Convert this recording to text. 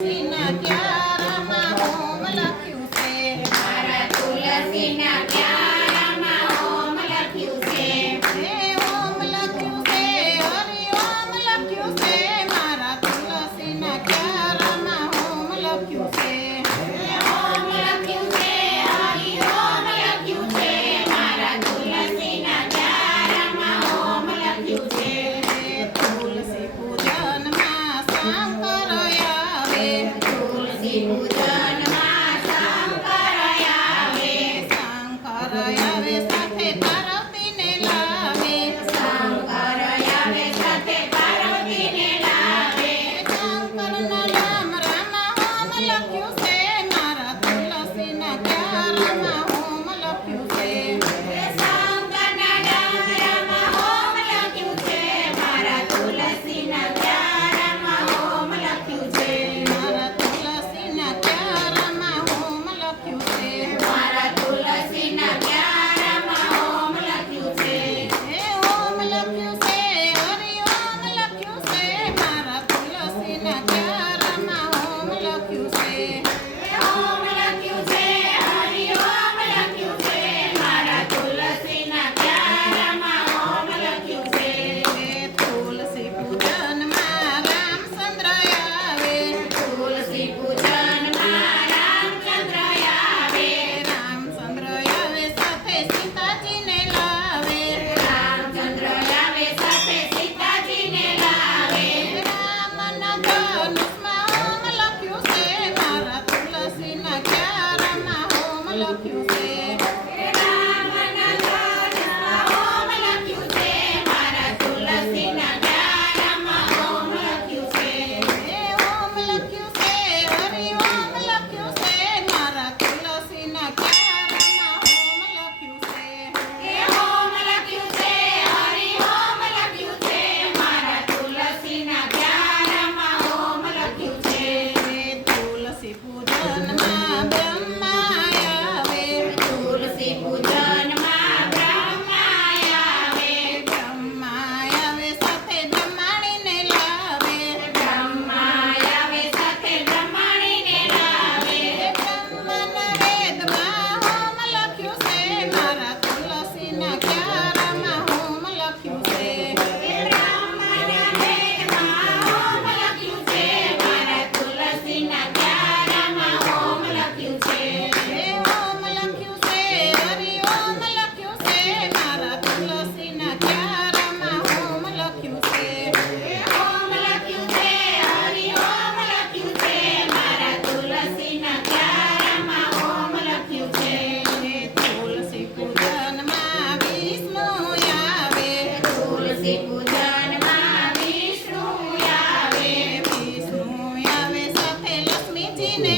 તુલસીના ક્યારામાં ઓમ લખ્યું છે. મારા તુલસીના ક્યારામાં ઓમ લખ્યું છે. હે ઓમ લખ્યું છે, હરિ ઓમ લખ્યું છે. મારા તુલસીના ક્યારામાં ઓમ લખ્યું છે. ઓમ લખ્યું છે, હરિ ઓમ લખ્યું છે. મારા તુલસીના ક્યારામાં ઓમ લખ્યું છે. હે તુલસી પૂજનમાં શંકર આવે. તુલસી પૂજનમાં શંકર આવે. શંકર આવે સાથે પાર્વતીને લાવે. શંકર આવે સાથે પાર્વતીને લાવે. શંકરના રામ રામ ઓમ લખ્યું છે. મારા તુલસીના ક્યારામાં ઓમ લખ્યું છે. શંકરના ડામરામાં ઓમ લખ્યું છે. મારા તુલસીના ક્યારામાં ઓમ લખ્યું છે. મારા તુલસીના ક્યારામાં ઓમ લખ્યું છે. મારા તુલસીના ક્યારામાં ઓમ લખ્યું છે. હે ઓમ લખ્યું છે, હરિ ઓમ લખ્યું છે. મારા તુલસીના ક્યારામાં ઓમ લખ્યું છે. ઓમ લખ્યું છે, હરિ ઓમ લખ્યું છે. મારા તુલસીના ક્યારામાં ઓમ લખ્યું છે. હે તુલસી પૂજનમાં રામચંદ્ર આવે. તુલસી પૂજનમાં રામચંદ્ર આવે. રામચંદ્ર આવે સાથે સીતાજીને લાવે. રામચંદ્ર આવે સાથે સીતાજીને લાવે. રામના ધનુષમાં ઓમ લખ્યું છે. મારા તુલસીના ક્યારામાં ઓમ લખ્યું છે. રામના ધનુષમાં ઓમ લખ્યું છે. મારા તુલસીના ક્યારામાં ઓમ લખ્યું છે. હે ઓમ લખ્યું છે, હરિ ઓમ લખ્યું છે. મારા તુલસીના ક્યારામાં ઓમ લખ્યું છે. ઓમ લખ્યું છે, હરિ ઓમ લખ્યું છે. મારા તુલસીના ક્યારામાં ઓમ લખ્યું છે. હે તુલસી પૂજનમાં બ્રહ્મા આવે. તુલસી પૂજનમાં બ્રહ્મા આવે. બ્રહ્મા આવે સાથે બ્રહ્માણીને લાવે. બ્રહ્મા આવે સાથે બ્રહ્માણીને લાવે. બ્રહ્મના વેદમાં ઓમ લખ્યું છે. મારા તુલસીના ક્યારામાં ઓમ લખ્યું છે. બ્રહ્માના વેદમાં ઓમ લખ્યું છે. મારા તુલસીના ક્યારામાં ઓમ લખ્યું છે. હે ઓમ લખ્યું છે, હરિ ઓમ લખ્યું છે. મારા તુલસીના ક્યારામાં ઓમ લખ્યું છે. ઓમ લખ્યું છે, હરિ ઓમ લખ્યું છે. મારા તુલસીના ક્યારામાં ઓમ લખ્યું છે. હે તુલસી પૂજનમાં વિષ્ણુ આવે. તુલસી પૂજનમાં વિષ્ણુ આવે. વિષ્ણુ આવે સાથે લક્ષ્મીજીને